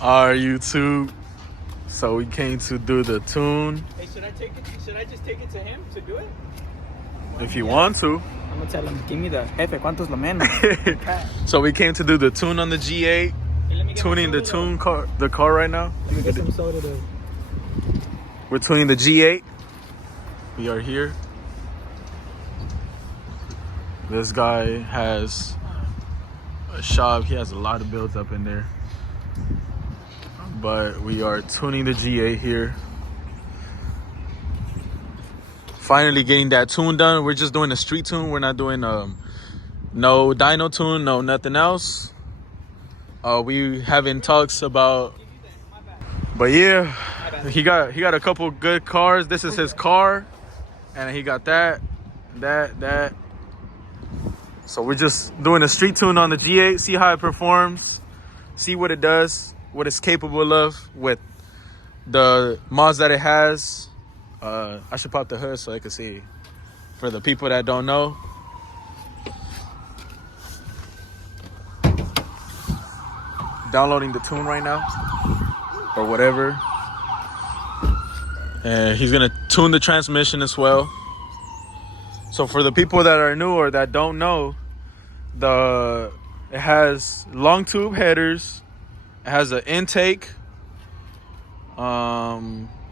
Our YouTube. So we came to do the tune. Hey, should I just take it to him to do it? If you want to. I'm gonna tell him, give me the jefe, ¿cuántos lo menos? So we came to do the tune on the G8. Hey, Tuning the the car right now. Let me get some soda though. We're tuning the G8. We are here. This guy has a shop. He has a lot of builds up in there. But we are tuning the G8 here. Finally getting that tune done. We're just doing a street tune. We're not doing no dyno tune, no nothing else. We having talks about, but yeah, he got a couple good cars. This is his car, and he got that. So we're just doing a street tune on the G8, see how it performs, see what it does, what it's capable of with the mods that it has. I should pop the hood so I can see for the people that don't know. Downloading the tune right now or whatever, and he's gonna tune the transmission as well. So for the people that are new or that don't know, it has long tube headers, it has an intake.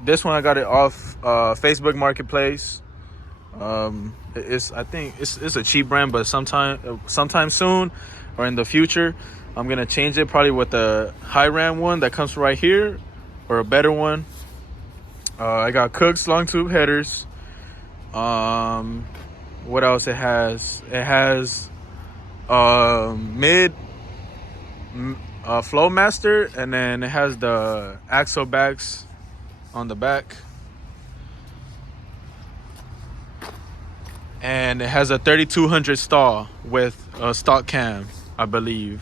This one I got it off Facebook Marketplace. I think it's a cheap brand, but sometime soon or in the future I'm gonna change it, probably with a high ram one that comes right here or a better one. I got Cook's long tube headers. What else it has? It has mid Flowmaster, and then it has the axle backs on the back, and it has a 3200 stall with a stock cam, I believe.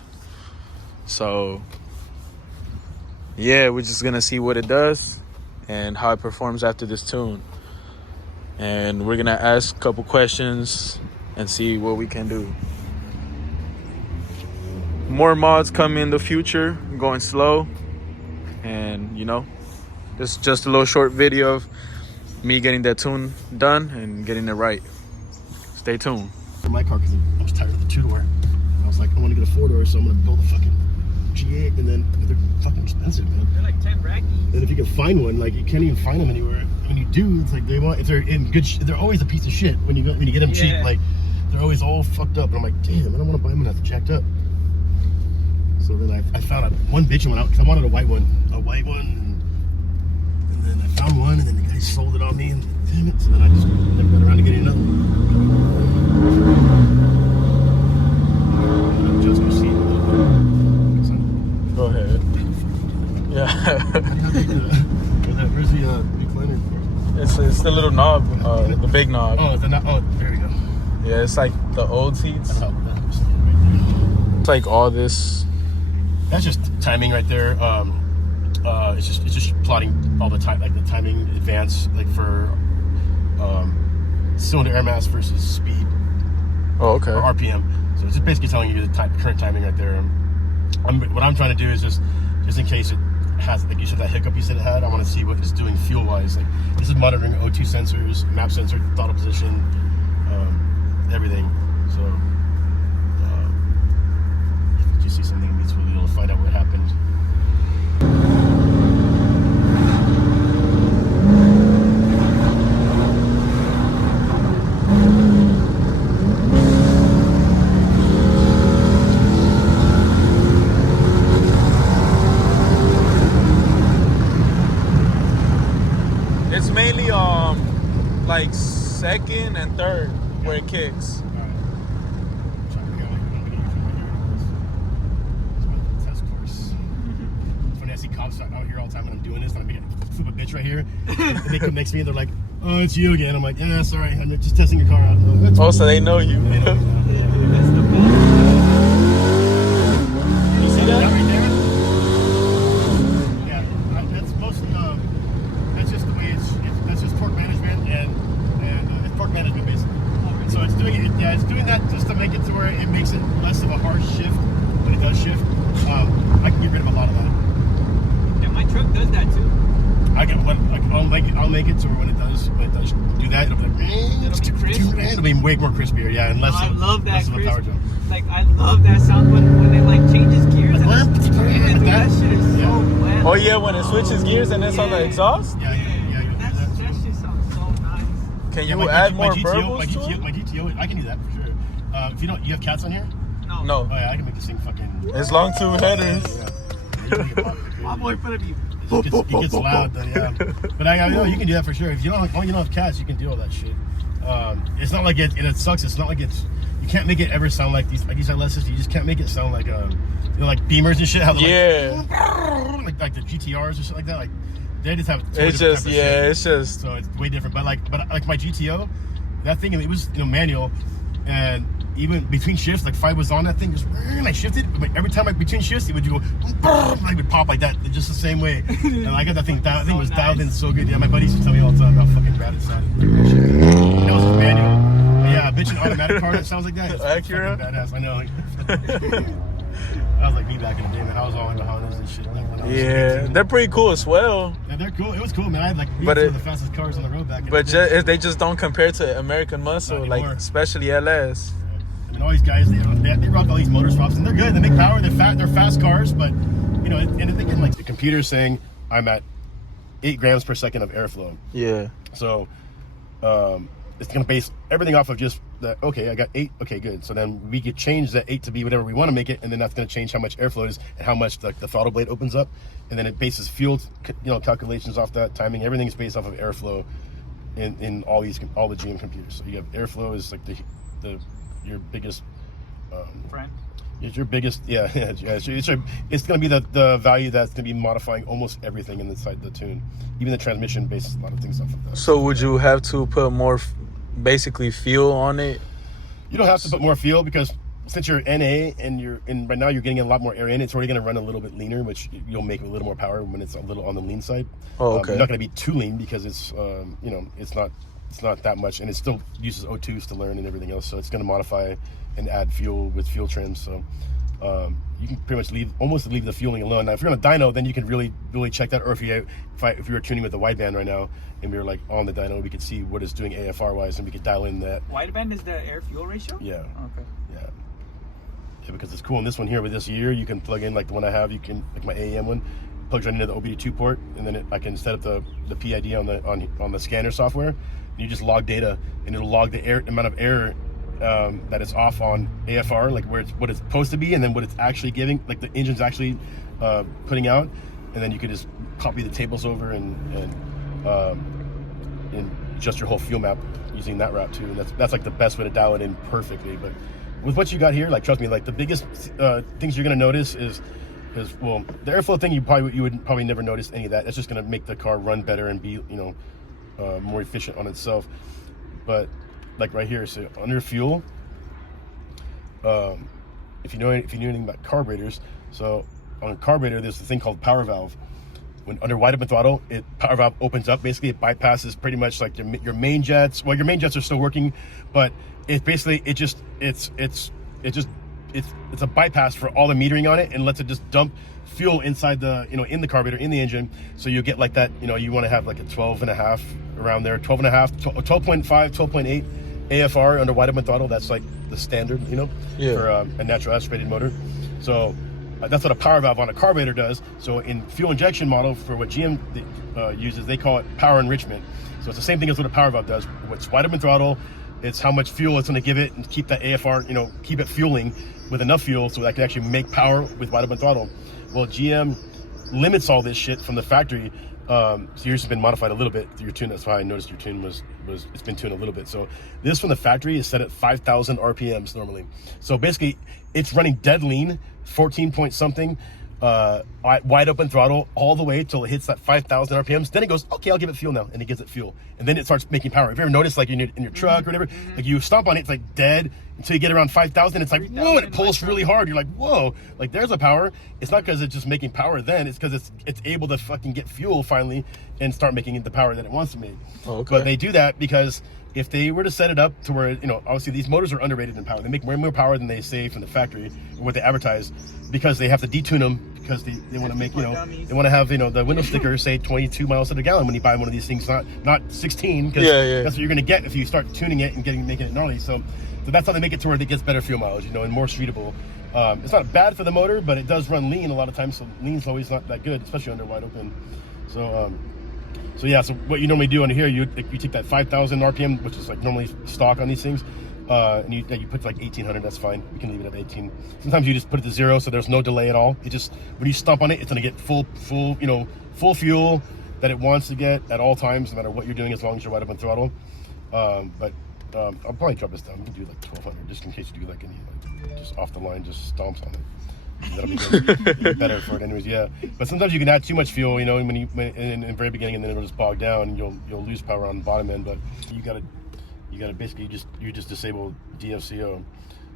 So yeah, we're just gonna see what it does and how it performs after this tune, and we're gonna ask a couple questions and see what we can do. More mods coming in the future, going slow, and you know, this is just a little short video of me getting that tune done and getting it right. Stay tuned. For my car, because I was tired of the two-door, I was like, I want to get a four-door, so I'm gonna build a fucking G8, and then they're fucking expensive, man. They're like 10 rackies. And if you can find one, like, you can't even find them anywhere. When you do, it's like if they're in good, they're always a piece of shit when you get them cheap. Like, they're always all fucked up. And I'm like, damn, I don't want to buy them when that's jacked up. So then I found one bitch one out because I wanted a white one, and then I found one, and then the guy sold it on me, and damn it. So then I just never got around to getting another one. I'm just gonna see it a little bit. Go ahead. Yeah. Where's the recliner for? It's the little knob, the big knob. Oh, the knob. Oh, there we go. Yeah, it's like the old seats. It's like all this. That's just timing right there. It's just plotting all the time, like the timing advance, like for cylinder air mass versus speed. Oh, okay. Or RPM. So it's just basically telling you the current timing right there. What I'm trying to do is just in case it has, like you said, that hiccup you said it had, I want to see what it's doing fuel wise. Like this is monitoring O2 sensors, map sensor, throttle position, everything. So if you see something, it's really able to find out what happened. It's mainly like second and third where it kicks. Cops out here all the time when I'm doing this, and I'm being a flip a bitch right here, and they come next to me and they're like, "Oh, it's you again." I'm like, "Yeah, sorry, I'm just testing your car out." No, oh, so they know you. They know me now. Yeah, that's the ball. You see that right there? Yeah, that's mostly that's just the way that's just torque management and it's torque management basically. So it's doing it. Yeah, it's doing that just to make it to where it makes it less of a harsh shift when it does shift. I can get rid of a lot of that. I'll make it so when it does do that, it'll be like, it'll be way more crispier, yeah, and less. I love that less of a power crisp. jump. Like I love that sound when it like changes gears. And that shit is so wet. Oh yeah, when it switches gears and it's on the exhaust. Yeah, That shit sounds so nice. Can you add more verbals my to it? GTO, I can do that for sure. If you don't, you have cats on here? No. Oh yeah, I can make this thing fucking. It's long two headers. My boy put it. It gets loud, though, yeah. But I know you can do that for sure. If you don't have cats, you can do all that shit. It's not like it sucks. It's not like it's. You can't make it ever sound like these LSs. You just can't make it sound like like Beamers and shit. How like the GTRs or shit like that. Like they just have. It's just it's just. So it's way different. But like my GTO, that thing it was manual, and even between shifts, like if I was on that thing, just and I shifted. Every time between shifts, it would go, like would pop like that, just the same way. And I got that thing. That thing was dialed in so good. Yeah, my buddies used to tell me all the time how fucking bad it sounded. That was just manual. But yeah, a bitch, an automatic car that sounds like that. It's Accurate. badass. I know. That was like me back in the day, man. I was all into Hondas and shit. Like, when I was Yeah, they're pretty cool as well. Yeah, they're cool. It was cool, man. I had like some of the fastest cars on the road back in But the day. they just don't compare to American Muscle, Not like anymore. especially LS. And all these guys, they rock all these motor swaps, and they're good. They make power. They're fast cars, but and they get like the computer's saying I'm at 8 grams per second of airflow. Yeah. So, it's gonna base everything off of just that. Okay, I got 8. Okay, good. So then we could change that 8 to be whatever we want to make it, and then that's gonna change how much airflow is and how much the throttle blade opens up, and then it bases fuel, calculations off that timing. Everything is based off of airflow in all the GM computers. So you have airflow is like your biggest Friend. it's your biggest it's going to be the value that's going to be modifying almost everything inside the tune. Even the transmission bases a lot of things off of that. So would you have to put more basically fuel on it? You don't have to put more fuel because since you're NA and right now you're getting a lot more air in, it's already going to run a little bit leaner, which you'll make a little more power when it's a little on the lean side. Oh, okay. You're not going to be too lean because it's it's not that much, and it still uses O2s to learn and everything else. So it's going to modify and add fuel with fuel trims. So you can pretty much leave the fueling alone. Now, if you're on a dyno, then you can really check that. Or if you were tuning with the wideband right now, and we were like on the dyno, we could see what it's doing AFR wise, and we could dial in that. Wideband is the air fuel ratio. Yeah. Okay. Yeah, because it's cool. And this one here with this year, you can plug in like the one I have. You can like my AEM one. Plugs right into the OBD2 port, and then I can set up the PID on the scanner software. And you just log data, and it'll log the amount of air that is off on AFR, like what it's supposed to be, and then what it's actually giving, like the engine's actually putting out, and then you can just copy the tables over and adjust your whole fuel map using that route too. And that's like the best way to dial it in perfectly. But with what you got here, like trust me, like the biggest things you're gonna notice is well, the airflow thing you would probably never notice any of that. It's just gonna make the car run better and be more efficient on itself. But like right here, so under fuel, if you know anything about carburetors, so on a carburetor there's a thing called power valve. When under wide open throttle, power valve opens up. Basically, it bypasses pretty much like your main jets. Well, your main jets are still working, but it's a bypass for all the metering on it, and lets it just dump fuel inside the in the carburetor, in the engine. So you get like that. You want to have like a 12.5 around there, 12.5, 12.5, 12.8 AFR under wide open throttle. That's like the standard, for a natural aspirated motor. So that's what a power valve on a carburetor does. So in fuel injection model, for what GM uses, they call it power enrichment. So it's the same thing as what a power valve does. What's wide open throttle, it's how much fuel it's going to give it and keep that AFR, keep it fueling with enough fuel so that I can actually make power with wide open throttle. Well, GM limits all this shit from the factory. So yours has been modified a little bit. Your tune, that's why I noticed your tune was it's been tuned a little bit. So this from the factory is set at 5,000 RPMs normally. So basically, it's running dead lean, 14 point something, wide open throttle all the way till it hits that 5,000 RPMs. Then it goes, okay, I'll give it fuel now, and it gives it fuel, and then it starts making power. If you ever noticed, like in your truck or whatever, like you stomp on it, it's like dead until you get around 5,000. It's like whoa, and it pulls really hard. You're like whoa, like there's a power. It's not because it's just making power. Then it's because it's able to fucking get fuel finally and start making the power that it wants to make. Oh, okay. But they do that because if they were to set it up to where, obviously these motors are underrated in power. They make way more power than they say from the factory, or what they advertise, because they have to detune them, because they want to make, they want to have, the window sticker say 22 miles to the gallon when you buy one of these things, not 16, because that's what you're going to get if you start tuning it and making it gnarly. So that's how they make it to where it gets better fuel mileage, and more streetable. It's not bad for the motor, but it does run lean a lot of times, so lean's always not that good, especially under wide open. So yeah, so what you normally do under here, you take that 5,000 RPM, which is like normally stock on these things, and you put like 1,800. That's fine. You can leave it at 18. Sometimes you just put it to 0, so there's no delay at all. It just, when you stomp on it, it's gonna get full fuel that it wants to get at all times, no matter what you're doing, as long as you're wide open throttle. I'll probably drop this down. We can do like 1,200, just in case you do like any just off the line, just stomps on it. That'll be good. Better for it anyways, yeah. But sometimes you can add too much fuel, when in the very beginning, and then it'll just bog down, and you'll lose power on the bottom end. But you gotta basically just disable DFCO.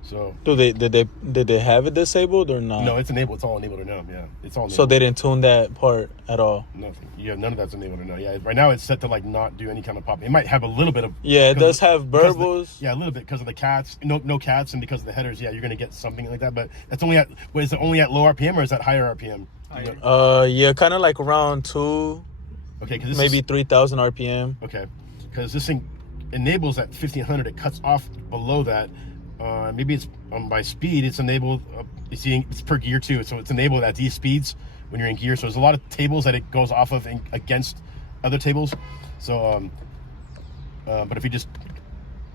So did they have it disabled or not? No, it's enabled. It's all enabled or no. Yeah, it's all enabled. So they didn't tune that part at all. Nothing. Yeah, none of that's enabled or no. Yeah, right now it's set to like not do any kind of pop. It might have a little bit of. Yeah, it does have burbles. Yeah, a little bit because of the cats. No cats, and because of the headers. Yeah, you're gonna get something like that. But that's only at. Is it only at low RPM or is that higher RPM? Yeah, kind of like around 2. Okay, because maybe 3,000 RPM. Okay, because this thing enables at 1,500. It cuts off below that. Maybe it's by speed. It's enabled. It's per gear too, so it's enabled at these speeds when you're in gear. So there's a lot of tables that it goes off of against other tables. So, but if you just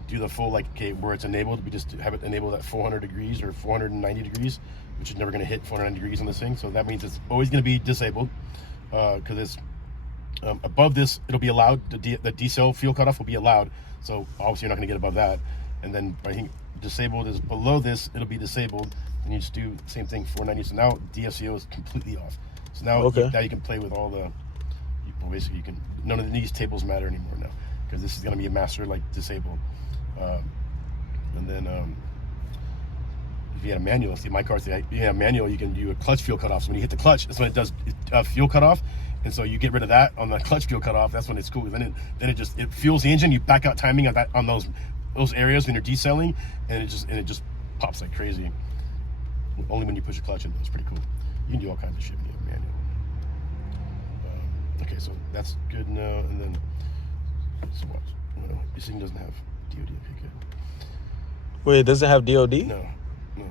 do the full where it's enabled, we just have it enabled at 400 degrees or 490 degrees, which is never going to hit 490 degrees on this thing. So that means it's always going to be disabled because it's above this. It'll be allowed. The decel fuel cutoff will be allowed. So obviously you're not going to get above that. And then I think disabled is below this, it'll be disabled, and you just do the same thing, 490. So now DFCO is completely off. So now, now you can play with all the, basically you can, none of these tables matter anymore now, because this is going to be a master disabled. And then if you had a manual, see my car's, you have manual, you can do a clutch fuel cutoff. So when you hit the clutch, that's when it does fuel cutoff. And so you get rid of that on the clutch fuel cutoff. That's when it's cool. Then it fuels the engine. You back out timing on those areas when you're decelling, and it just pops like crazy. Only when you push a clutch in. It's pretty cool. You can do all kinds of shit when you have manual. Okay, so that's good now. And then so what? Well, this thing doesn't have DOD. Okay, good. Wait, it doesn't have DOD? No.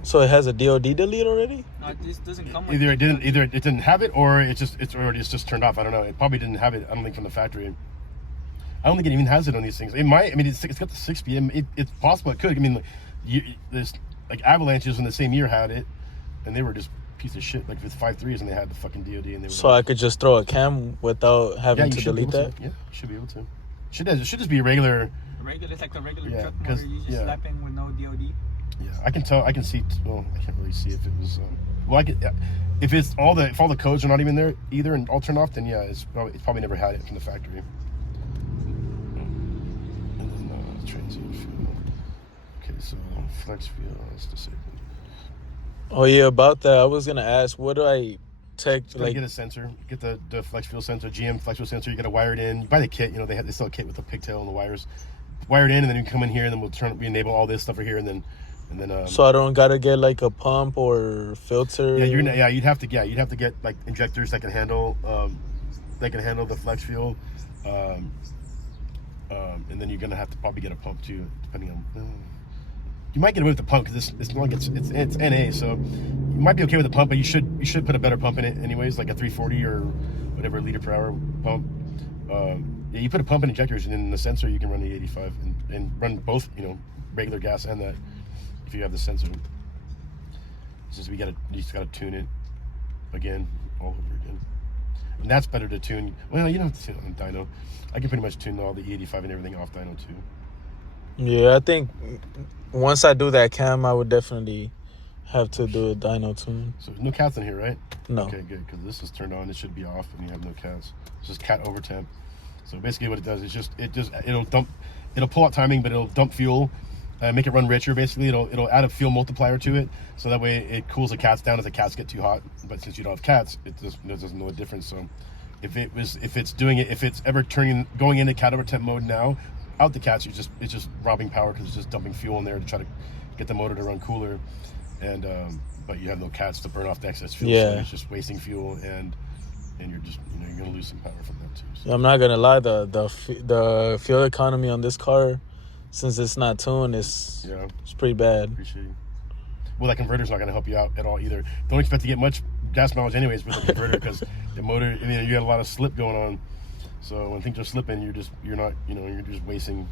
So it has a DOD delete already? No, this doesn't come with either it didn't have it, or it's just turned off. I don't know. It probably didn't have it. I don't think from the factory. I don't think it even has it on these things. It might. I mean, it's got the 6 PM. It's possible it could. I mean, there's Avalanches in the same year had it, and they were just piece of shit. Like with 5.3s, and they had the fucking DOD, and they were. So I could just throw a cam without having to delete that. Yeah, you should be able to. It should just be a regular. It's like the regular truck motor. You just slap in with no DOD. Yeah, I can tell. I can see. Well, I can't really see if it was. Well, I could. If it's if all the codes are not even there either and all turned off, then yeah, it's probably never had it from the factory. Transient fuel. Okay, so flex fuel is disabled. Oh yeah, about that, I was gonna ask, what do I take? Get a sensor, get the flex fuel sensor, GM flex fuel sensor. You gotta wire it in. You buy the kit. They sell a kit with the pigtail and the wires. Wire it in, and then you come in here, and then we enable all this stuff over here, and then. So I don't gotta get like a pump or filter. Yeah, you'd have to get like injectors that can handle the flex fuel. And then you're gonna have to probably get a pump too, depending on. You might get away with the pump because it's NA, so you might be okay with the pump, but you should put a better pump in it anyways, like a 340 or whatever liter per hour pump. Yeah, you put a pump and injectors, and then the sensor you can run the 85 and run both, regular gas and that if you have the sensor. It's just you just gotta tune it again all over again. And that's better to tune. Well, you don't have to tune it on dyno. I can pretty much tune all the E85 and everything off dyno too. Yeah, I think once I do that cam, I would definitely have to do a dyno tune. So no cats in here, right? No. Okay, good, because this is turned on. It should be off, and you have no cats. It's just cat over temp. So basically, what it does is it'll pull out timing, but it'll dump fuel, make it run richer. Basically, it'll add a fuel multiplier to it, so that way it cools the cats down as the cats get too hot. But since you don't have cats, it doesn't know a difference. So if it's ever going into cat over temp mode now, Out the cats, it's just robbing power because it's just dumping fuel in there to try to get the motor to run cooler, and but you have no cats to burn off the excess fuel, so it's just wasting fuel, and you're just you're gonna lose some power from that too. So. I'm not gonna lie, the fuel economy on this car, since it's not tuned, it's pretty bad. Appreciate you. Well, that converter's not gonna help you out at all either. Don't expect to get much gas mileage anyways with the converter because the motor, you got a lot of slip going on. So when things are slipping, you're just wasting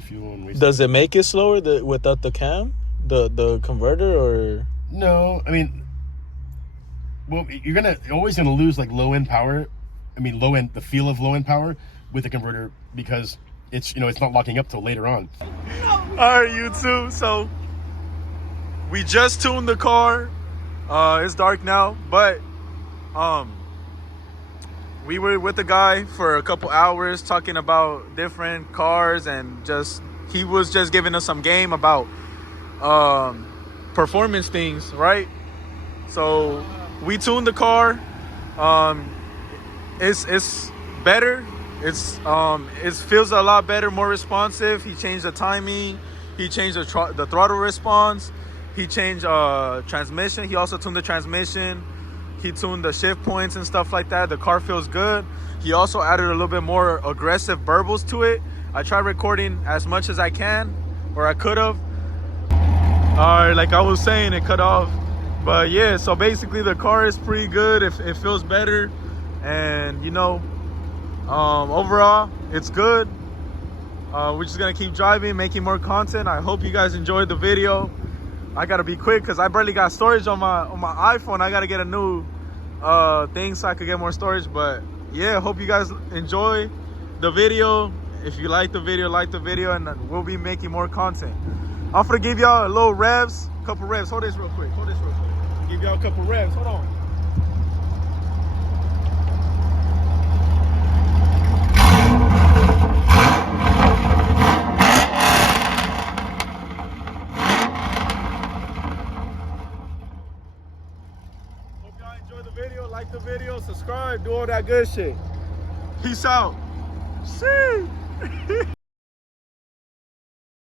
fuel and wasting. Does it make it slower without the cam, the converter, or no? I mean, well, you're always gonna lose like low end power. I mean, the feel of low end power with the converter because it's it's not locking up till later on. All right, YouTube. So we just tuned the car. It's dark now, but we were with the guy for a couple hours talking about different cars, and he was just giving us some game about performance things, right? So we tuned the car. It's better. It feels a lot better, more responsive. He changed the timing. He changed the throttle response. He changed transmission. He also tuned the transmission. He tuned the shift points and stuff like that. The car feels good. He also added a little bit more aggressive burbles to it. I tried recording as much as I can, or I could have. Like I was saying, it cut off. But yeah, so basically the car is pretty good. It feels better. And overall, it's good. We're just gonna keep driving, making more content. I hope you guys enjoyed the video. I gotta be quick because I barely got storage on my iPhone. I gotta get a new thing so I could get more storage. But yeah, hope you guys enjoy the video. If you like the video, and we'll be making more content. I'm gonna give y'all a little revs, couple revs. Hold this real quick. Give y'all a couple revs. Hold on. Like the video, subscribe, do all that good shit. Peace out. See.